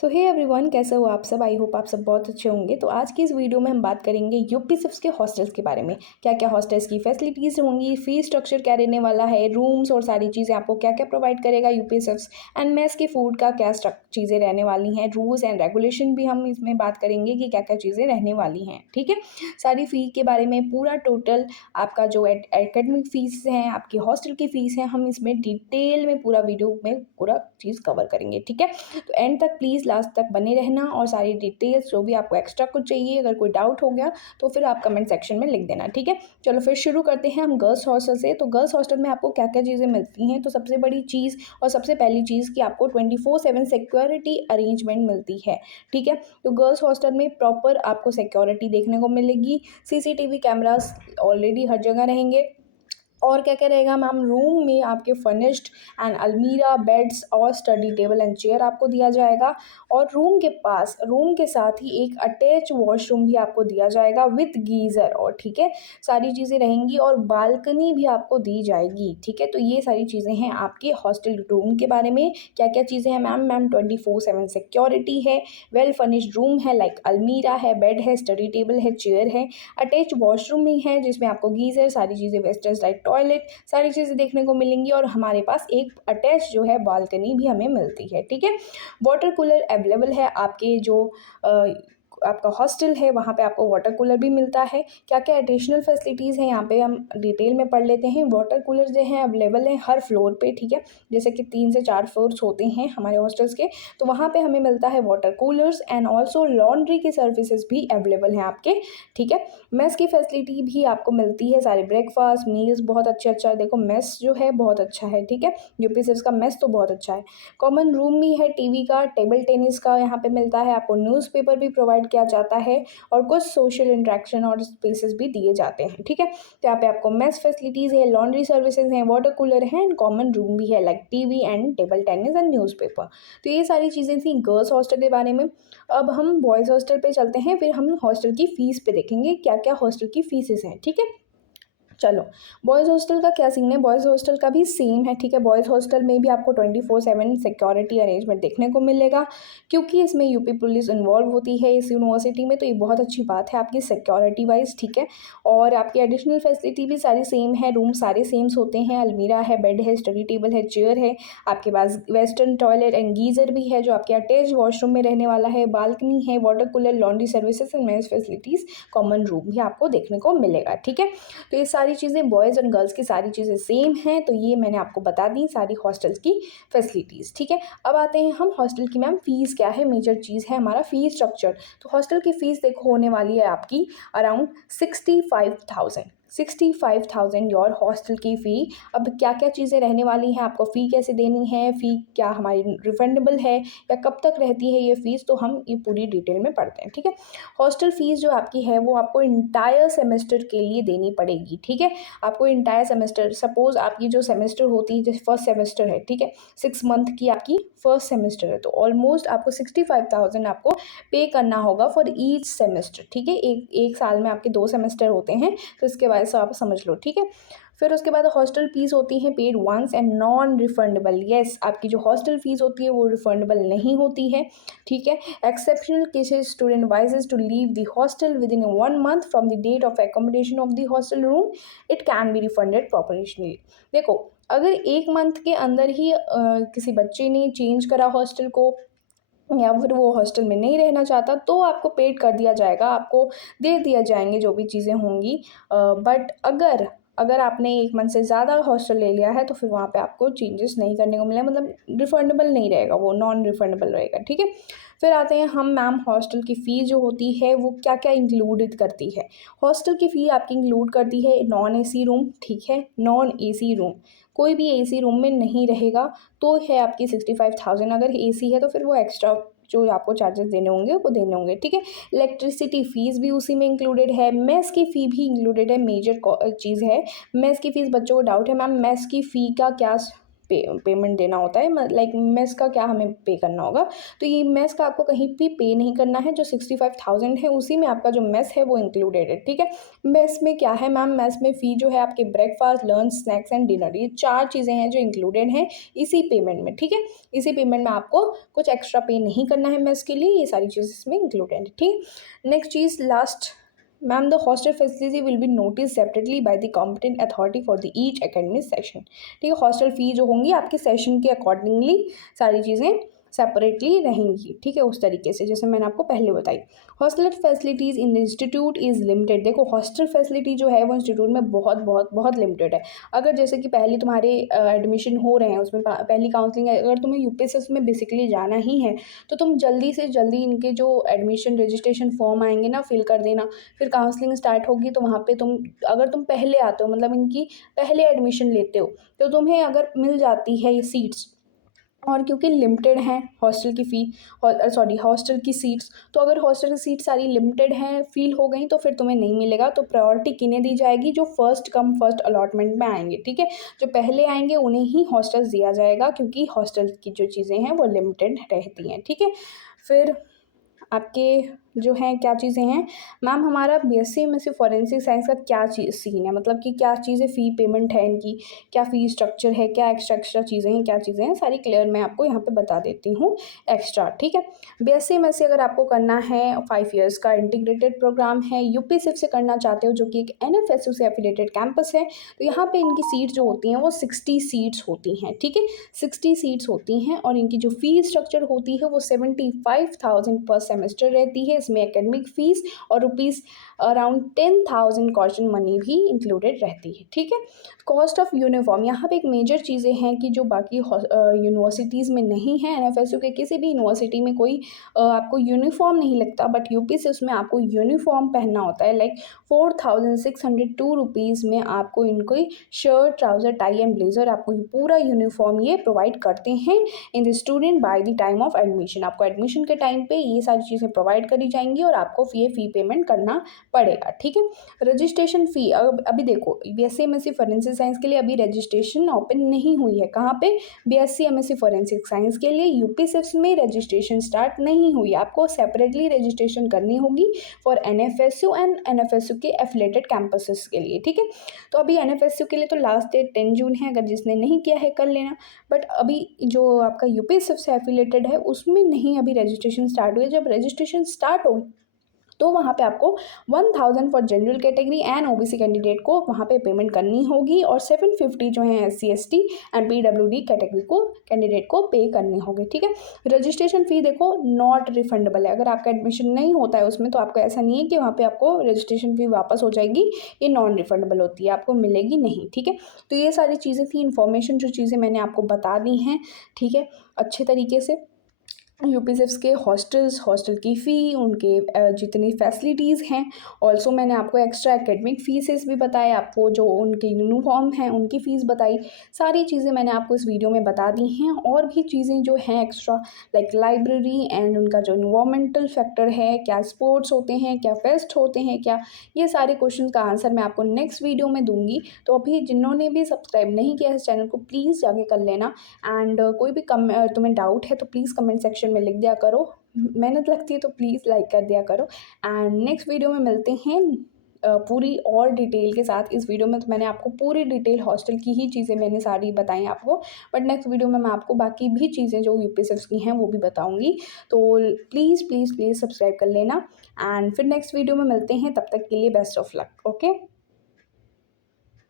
सो hey everyone, कैसे हो आप सब। आई होप आप सब बहुत अच्छे होंगे। तो आज की इस वीडियो में हम बात करेंगे यूपी सिप्स के हॉस्टल्स के बारे में। क्या क्या हॉस्टल्स की फैसिलिटीज़ होंगी, फीस स्ट्रक्चर क्या रहने वाला है, रूम्स और सारी चीज़ें आपको क्या क्या प्रोवाइड करेगा यूपी सिप्स, एंड मेस के फूड का क्या चीज़ें रहने वाली हैं, रूल्स एंड रेगुलेशन भी हम इसमें बात करेंगे कि क्या क्या चीज़ें रहने वाली हैं। ठीक है, सारी फ़ी के बारे में पूरा टोटल आपका जो एकेडमिक फ़ीस है, आपकी हॉस्टल की फ़ीस है, हम इसमें डिटेल में पूरा वीडियो में पूरा चीज़ कवर करेंगे। ठीक है, तो एंड तक प्लीज़ लास्ट तक बने रहना और सारी डिटेल्स जो भी आपको एक्स्ट्रा कुछ चाहिए, अगर कोई डाउट हो गया तो फिर आप कमेंट सेक्शन में लिख देना। ठीक है, चलो फिर शुरू करते हैं हम गर्ल्स हॉस्टल से। तो गर्ल्स हॉस्टल में आपको क्या क्या चीज़ें मिलती हैं। तो सबसे बड़ी चीज़ और सबसे पहली चीज़ कि आपको 24/7 सिक्योरिटी अरेंजमेंट मिलती है। ठीक है, तो गर्ल्स हॉस्टल में प्रॉपर आपको सिक्योरिटी देखने को मिलेगी। सीसीटीवी कैमरास ऑलरेडी हर जगह रहेंगे। और क्या क्या रहेगा मैम, रूम में आपके फर्निश्ड एंड अलमीरा, बेड्स और स्टडी टेबल एंड चेयर आपको दिया जाएगा। और रूम के पास, रूम के साथ ही एक अटैच वॉशरूम भी आपको दिया जाएगा विथ गीज़र। और ठीक है, सारी चीज़ें रहेंगी और बालकनी भी आपको दी जाएगी। ठीक है, तो ये सारी चीज़ें हैं आपके हॉस्टल रूम के बारे में। क्या क्या चीज़ें हैं मैम 24/7 सिक्योरिटी है, वेल फर्निश्ड रूम है, लाइक अलमीरा है, बेड है, स्टडी टेबल है, चेयर है, अटैच वॉशरूम भी है जिसमें आपको गीज़र, सारी चीज़ें, वेस्टर्न स्टाइल टॉयलेट, सारी चीज़ें देखने को मिलेंगी। और हमारे पास एक अटैच जो है बालकनी भी हमें मिलती है। ठीक है, वाटर कूलर अवेलेबल है आपके जो आपका हॉस्टल है वहाँ पे आपको वाटर कूलर भी मिलता है। क्या क्या एडिशनल फैसिलिटीज़ हैं यहाँ पे हम डिटेल में पढ़ लेते हैं। वाटर कूलर जो हैं अवेलेबल हैं हर फ्लोर पे। ठीक है, जैसे कि 3 से 4 फ्लोर्स होते हैं हमारे हॉस्टल्स के, तो वहाँ पे हमें मिलता है water coolers and also laundry की सर्विसेज भी अवेलेबल हैं आपके। ठीक है, मेस की फैसिलिटी भी आपको मिलती है, सारे ब्रेकफास्ट मील्स बहुत अच्छा देखो मेस जो है बहुत अच्छा है। ठीक है, यूपी सिप्स का मेस तो बहुत अच्छा है। कॉमन रूम भी है, टीवी का, टेबल टेनिस का यहाँ पे मिलता है आपको, न्यूज़पेपर भी प्रोवाइड किया जाता है और कुछ सोशल इंटरेक्शन और स्पेसेस भी दिए जाते हैं। ठीक है, तो यहाँ पे आपको मेस फैसिलिटीज़ है, लॉन्ड्री सर्विसेज हैं, वाटर कूलर है एंड कॉमन रूम भी है like TV and table tennis and newspaper. तो ये सारी चीज़ें थी गर्ल्स हॉस्टल के बारे में। अब हम बॉयज़ हॉस्टल पे चलते हैं, फिर हम हॉस्टल की फ़ीस पे देखेंगे क्या क्या हॉस्टल की फ़ीसेस हैं। ठीक है, चलो बॉयज़ हॉस्टल का क्या सीन है। बॉयज़ हॉस्टल का भी सेम है। ठीक है, बॉयज़ हॉस्टल में भी आपको 24/7 सिक्योरिटी अरेंजमेंट देखने को मिलेगा क्योंकि इसमें यूपी पुलिस इन्वॉल्व होती है इस यूनिवर्सिटी में, तो ये बहुत अच्छी बात है आपकी सिक्योरिटी वाइज। ठीक है, और आपकी एडिशनल फैसिलिटी भी सारी सेम है, रूम सारे सेम्स होते हैं, अलमीरा है, बेड है, स्टडी टेबल है, चेयर है, आपके पास वेस्टर्न टॉयलेट एंड गीज़र भी है जो आपके अटैच वॉशरूम में रहने वाला है, बालकनी है, water cooler, laundry services and men's facilities, common room भी आपको देखने को मिलेगा। ठीक है, तो ये सारी चीज़ें बॉयज़ और गर्ल्स की सारी चीज़ें सेम हैं। तो ये मैंने आपको बता दी सारी हॉस्टल्स की फैसिलिटीज़। ठीक है, अब आते हैं हम हॉस्टल की मैम फ़ीस क्या है। मेजर चीज़ है हमारा फ़ीस स्ट्रक्चर। तो हॉस्टल की फ़ीस देखो होने वाली है आपकी अराउंड 65,000 योर हॉस्टल की फ़ी। अब क्या क्या चीज़ें रहने वाली हैं, आपको फ़ी कैसे देनी है, फ़ी क्या हमारी रिफंडेबल है या कब तक रहती है ये फ़ीस, तो हम ये पूरी डिटेल में पढ़ते हैं। ठीक है, हॉस्टल फ़ीस जो आपकी है वो आपको इंटायर सेमेस्टर के लिए देनी पड़ेगी। ठीक है, आपको इंटायर सेमेस्टर, सपोज आपकी जो सेमेस्टर होती है, जैसे फर्स्ट सेमेस्टर है, ठीक है, 6 मंथ की आपकी फर्स्ट सेमेस्टर है, तो ऑलमोस्ट आपको 65,000 आपको पे करना होगा फॉर ईच सेमेस्टर। ठीक है, एक साल में आपके 2 सेमेस्टर होते हैं, तो इसके वजह से आप समझ लो। ठीक है, फिर उसके बाद हॉस्टल फीस होती है paid once and non refundable. Yes, आपकी जो हॉस्टल फीस होती है वो रिफंडेबल नहीं होती है। ठीक है, exceptional cases student wishes to leave the hostel within 1 month from the date of accommodation of the hostel room, it can be refunded proportionally. देखो, अगर 1 मंथ के अंदर ही किसी बच्चे ने चेंज करा हॉस्टल को या फिर वो हॉस्टल में नहीं रहना चाहता, तो आपको पेड कर दिया जाएगा, आपको दे दिया जाएंगे जो भी चीज़ें होंगी। बट अगर अगर आपने 1 मंथ से ज़्यादा हॉस्टल ले लिया है तो फिर वहाँ पे आपको चेंजेस नहीं करने को मिले, मतलब रिफंडेबल नहीं रहेगा, वो नॉन रिफंडेबल रहेगा। ठीक है, फिर आते हैं हम मैम हॉस्टल की फ़ी जो होती है वो क्या क्या इंक्लूडेड करती है। हॉस्टल की फ़ी आपकी इंक्लूड करती है नॉन एसी रूम। ठीक है, नॉन एसी रूम, कोई भी एसी रूम में नहीं रहेगा तो है आपकी 65,000। अगर एसी है तो फिर वो एक्स्ट्रा जो आपको चार्जेस देने होंगे वो देने होंगे। ठीक है, इलेक्ट्रिसिटी फ़ीस भी उसी में इंक्लूडेड है, मेस की फ़ी भी इंक्लूडेड है। मेजर चीज़ है मेस की फ़ीस। बच्चों को डाउट है मैम मेस की फ़ी का क्या पेमेंट देना होता है, लाइक मेस का क्या हमें पे करना होगा। तो ये मेस का आपको कहीं भी पे नहीं करना है, जो 65,000 है उसी में आपका जो मेस है वो इंक्लूडेड है, ठीक है। मेस में क्या है मैम, मेस में फ़ी जो है आपके breakfast, lunch, snacks and dinner, ये 4 चीज़ें हैं जो इंक्लूडेड हैं इसी पेमेंट में, ठीक है। इसी पेमेंट में आपको कुछ एक्स्ट्रा पे नहीं करना है मेस के लिए, ये सारी चीज़ें इसमें इंक्लूडेड है, ठीक। Next cheese last ma'am, the hostel facility will be notice separately by the competent authority for the each academic session, ठीक है। हॉस्टल फ़ी जो होंगी आपके सेशन के अकॉर्डिंगली सारी चीज़ें सेपरेटली रहेंगी, ठीक है, उस तरीके से जैसे मैंने आपको पहले बताई। Hostel facilities in the institute is limited, देखो हॉस्टल फैसिलिटी जो है वो इंस्टीट्यूट में बहुत बहुत बहुत लिमिटेड है। अगर जैसे कि पहले तुम्हारे एडमिशन हो रहे हैं, उसमें पहली काउंसलिंग है, अगर तुम्हें यूपीएससी में बेसिकली जाना ही है तो तुम जल्दी से जल्दी इनके जो एडमिशन रजिस्ट्रेशन फॉर्म आएंगे ना फिल कर देना। फिर काउंसलिंग स्टार्ट होगी तो वहाँ पे तुम, अगर तुम पहले आते हो मतलब इनकी पहले एडमिशन लेते हो तो तुम्हें अगर मिल जाती है ये सीट्स, और क्योंकि लिमिटेड हैं हॉस्टल की फ़ी, सॉरी हॉस्टल की सीट्स, तो अगर हॉस्टल की सीट सारी लिमिटेड हैं, फील हो गई तो फिर तुम्हें नहीं मिलेगा। तो प्रायोरिटी किन्हें दी जाएगी, जो फर्स्ट कम फर्स्ट अलॉटमेंट में आएंगे, ठीक है। जो पहले आएंगे उन्हें ही हॉस्टल दिया जाएगा, क्योंकि हॉस्टल की जो चीज़ें हैं वो लिमिटेड रहती हैं, ठीक है। फिर आपके जो हैं क्या चीज़ें हैं मैम, हमारा बीएससी में से फॉरेंसिक साइंस का क्या चीज़ सीन है, मतलब कि क्या चीज़ें फ़ी पेमेंट है इनकी, क्या फ़ी स्ट्रक्चर है, क्या एक्स्ट्रा चीज़ें हैं, क्या चीज़ें हैं, सारी क्लियर मैं आपको यहाँ पे बता देती हूँ एक्स्ट्रा, ठीक है। बीएससी में से अगर आपको करना है 5 ईयर्स का इंटीग्रेटेड प्रोग्राम है, यूपी सिर्फ से करना चाहते हो जो कि एक एनएफएसयू से एफिलेटेड कैंपस है, तो यहाँ पर इनकी सीट जो होती हैं वो 60 सीट्स होती हैं, ठीक है। 60 सीट्स होती हैं और इनकी जो फ़ी स्ट्रक्चर होती है वो 75,000 पर सेमेस्टर रहती है। इसमें एकेडमिक फ़ीस और रुपीज़ अराउंड 10,000 कॉशन मनी भी इंक्लूडेड रहती है, ठीक है। कॉस्ट ऑफ यूनिफॉर्म, यहाँ पे एक मेजर चीज़ें हैं कि जो बाकी यूनिवर्सिटीज़ में नहीं है, एनएफएसयू के किसी भी यूनिवर्सिटी में कोई आपको यूनिफॉर्म नहीं लगता, बट यूपी से उसमें आपको यूनिफॉर्म पहनना होता है। लाइक 4,602 रुपीज़ में आपको इनको shirt, trouser, tie and blazer, आपको पूरा यूनिफॉर्म ये प्रोवाइड करते हैं in the student by the time of admission. आपको एडमिशन के टाइम पे ये सारी चीज़ें प्रोवाइड करी जाएंगी और आपको ये फ़ी पेमेंट करना पड़ेगा, ठीक है। रजिस्ट्रेशन फ़ी, अब अभी देखो बीएससी एमएससी फॉरेंसिक साइंस के लिए अभी रजिस्ट्रेशन ओपन नहीं हुई है, कहाँ पे, बीएससी एमएससी फॉरेंसिक साइंस के लिए यूपी सिप्स में रजिस्ट्रेशन स्टार्ट नहीं हुई, आपको सेपरेटली रजिस्ट्रेशन करनी होगी फॉर एनएफएसयू एंड एनएफएसयू के एफिलेटेड कैंपसेस के लिए, ठीक है। तो अभी एनएफएसयू के लिए तो लास्ट डेट 10 जून है, अगर जिसने नहीं किया है कर लेना, बट अभी जो आपका यूपी सिप्स से एफिलेटेड है उसमें नहीं अभी रजिस्ट्रेशन स्टार्ट हुई है। जब रजिस्ट्रेशन स्टार्ट होगी तो वहाँ पे आपको 1,000 for general category and OBC candidate को वहाँ पे पेमेंट करनी होगी, और 750 जो है SC ST and PWD category को कैंडिडेट को पे करने होंगे, ठीक है। रजिस्ट्रेशन फ़ी देखो नॉट रिफंडेबल है, अगर आपका एडमिशन नहीं होता है उसमें तो आपको ऐसा नहीं है कि वहाँ पे आपको रजिस्ट्रेशन फ़ी वापस हो जाएगी, ये नॉन रिफंडेबल होती है, आपको मिलेगी नहीं, ठीक है। तो ये सारी चीज़ें थी इन्फॉर्मेशन, जो चीज़ें मैंने आपको बता दी हैं, ठीक है, अच्छे तरीके से। यूपी सिप्स के हॉस्टल की फ़ी, उनके जितनी फैसिलिटीज़ हैं, ऑल्सो मैंने आपको एक्स्ट्रा एकेडमिक फ़ीसेस भी बताए, आपको जो उनके यूनिफॉर्म हैं उनकी फ़ीस बताई, सारी चीज़ें मैंने आपको इस वीडियो में बता दी हैं। और भी चीज़ें जो हैं एक्स्ट्रा, लाइक लाइब्रेरी एंड उनका जो इन्वायरमेंटल फैक्टर है, क्या स्पोर्ट्स होते हैं, क्या फेस्ट होते हैं, क्या, ये सारे क्वेश्चन का आंसर मैं आपको नेक्स्ट वीडियो में दूंगी। तो अभी जिन्होंने भी सब्सक्राइब नहीं किया इस चैनल को प्लीज़ जाके कर लेना, एंड कोई भी तुम्हें डाउट है तो प्लीज़ कमेंट सेक्शन में लिख दिया करो, मेहनत लगती है तो प्लीज़ लाइक कर दिया करो। एंड नेक्स्ट वीडियो में मिलते हैं पूरी और डिटेल के साथ। इस वीडियो में तो मैंने आपको पूरी डिटेल हॉस्टल की ही चीज़ें मैंने सारी बताई आपको, बट नेक्स्ट वीडियो में मैं आपको बाकी भी चीज़ें जो यूपीएससी की हैं वो भी बताऊंगी। तो प्लीज़ प्लीज़ प्लीज़ सब्सक्राइब कर लेना, एंड फिर नेक्स्ट वीडियो में मिलते हैं, तब तक के लिए बेस्ट ऑफ लक, ओके।